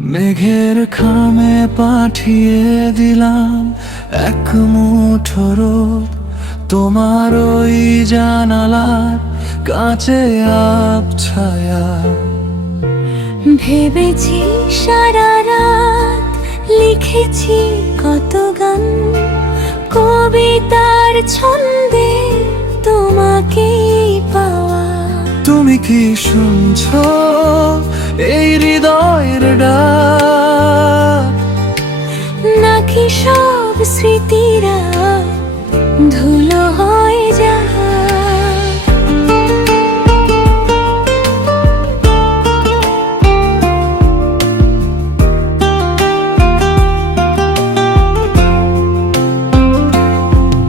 মেঘের খামে পাঠিয়ে দিলাম এক মুঠো রোদ, তোমার ওই জানালার কাছে আবছায়া। ভেবেছি সারা রাত, লিখেছি কত গান, কবিতার ছন্দে তোমাকে পাওয়া। তুমি কি শুনছো এই হৃদয়ের ডাক? নাকি সব স্মৃতিরা ধুলো হয়ে যায়?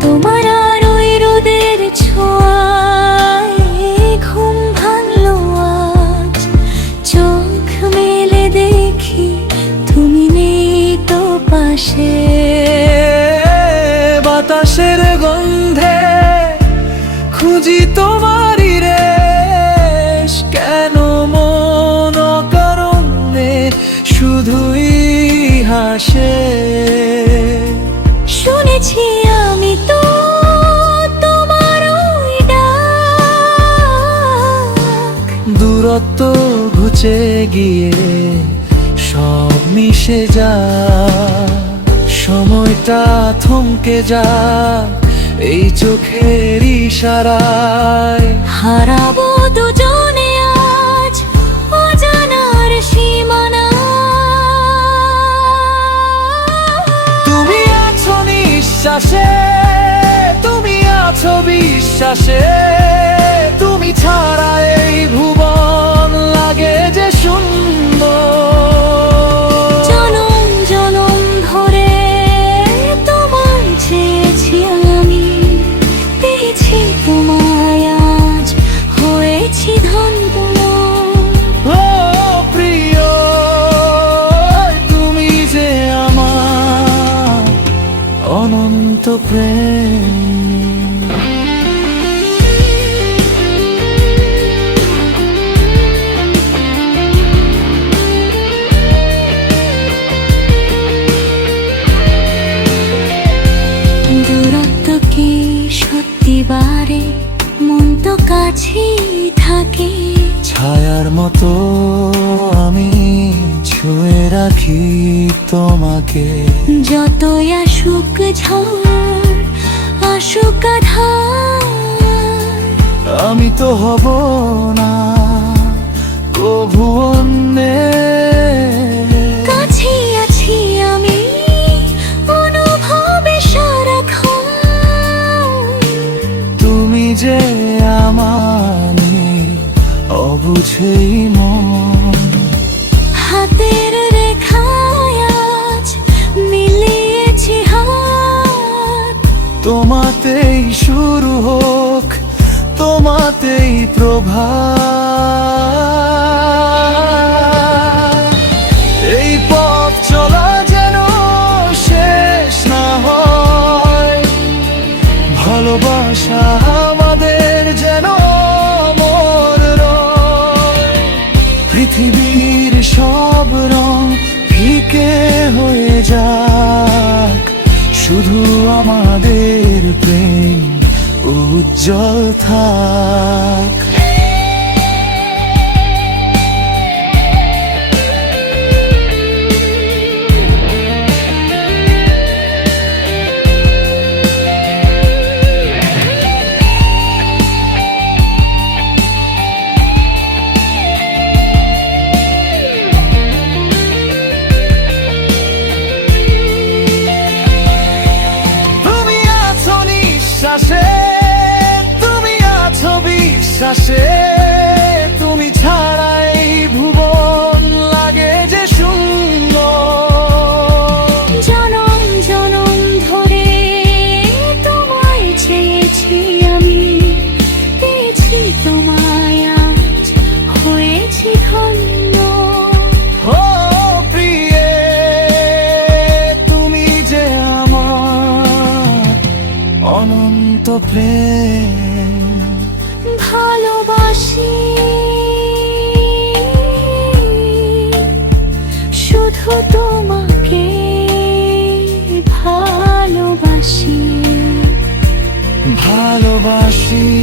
তোমার আর ওই রোদের ছোঁয়ায় ঘুম ভাঙলো আজ। চোখ মেলে দেখি তুমি নেই তো পাশে। বাতাসের গন্ধে খুঁজি তোমারই রেশ, কেন মন অকারণে শুধুই হাসে। শুনেছি আমি তো তোমার ওই ডাক। দূরত্ব ঘুচে গিয়ে সব মিশে যায়, সময়টা থমকে যায় এই চোখের ইশারায়। হারাবো দুজনে আজ অজানার সীমানা। তুমি আছো নিঃশ্বাসে, তুমি আছো বিশ্বাসে, তুমি ছাড়া এই ভুবন লাগে যে শূন্য। জনম জনম ধরে তোমায় চেয়েছি আমি, পেয়েছি তোমায় আজ হয়েছি ধন্য। ও প্রিয়, তুমি যে আমার অনন্ত প্রেম। দূরত্ব কি সত্যি বারে, মন তো কাছেই থাকে। ছায়ার মতো আমি ছুঁয়ে রাখি তোমাকে। যতই আসুক ঝড়, আসুক আধার, আমি তো হব না কভু অন্যের। কাছে আছি আমি অনুভবে সারাক্ষণ। তুমি যে আমার অবুঝেই মন। হাতের রেখায় আজ মিলিয়েছি হাত। তোমাতেই শুরু হোক, তোমাতেই প্রভাত। এই পথ চলা যেন শেষ না হয়, ভালোবাসা আমাদের যেন অমর রয়। পৃথিবীর সব রং ফিকে হয়ে যাক, শুধু আমাদের প্রেম উজ্জ্বল থাক। তুমি আছো নিঃশ্বাসে, তুমি আছো বিশ্বাসে, তুমি ছাড়া এই ভুবন লাগে যে শূন্য। জনম জনম ধরে তোমায় চেয়েছি আমি, পেয়েছি তোমায় আজ হয়েছি ধন্য। ও প্রিয়ে, তুমি যে আমার অনন্ত প্রেম। ভালোবাসা বাসি।